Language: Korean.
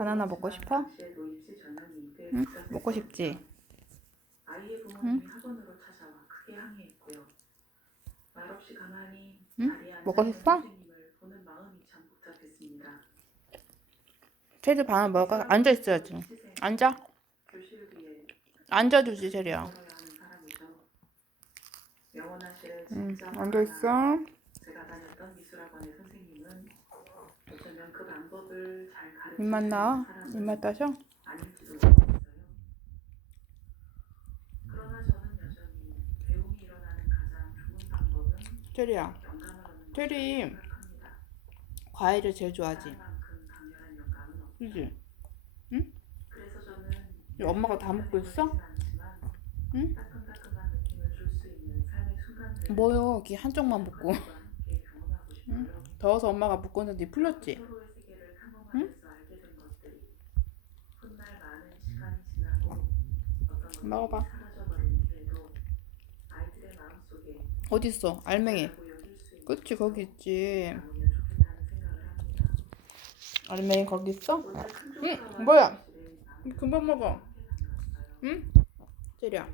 바나나 먹고 싶어? 응? 먹고 싶지? 응? 먹고 싶어? 체리 바나나 먹을까? 앉아 있어야지. 앉아. 앉아주지 체리야. 응. 앉아 있어. 제가 다녔던 미술학원의 선생님은 어쩌면 그 방법을 잘 가르쳐 입맛 나와? 사람은 입맛 따셔? 아닐지도 모르겠어요. 그러나 저는 여전히 배움이 일어나는 가장 좋은 방법은 체리야. 영감을 얻는 체리 것이라고 생각합니다. 과일을 제일 좋아하지. 강렬한 영감은. 그지? 그래서 저는 이거 엄마가 다 먹고 있어? 않지만 응? 따끈따끈한 느낌을 줄 수 있는 삶의 순간들 뭐요? 이 한쪽만 먹고. 함께 경험하고 싶어요. 더워서 엄마가 묶고 있는데 풀렸지? 서로의 아이들의 마음속에 어딨어? 알맹이. 그치 거기 있지. 알맹이 거기 있어? 응, 뭐야? 금방 먹어. 응? 체리야.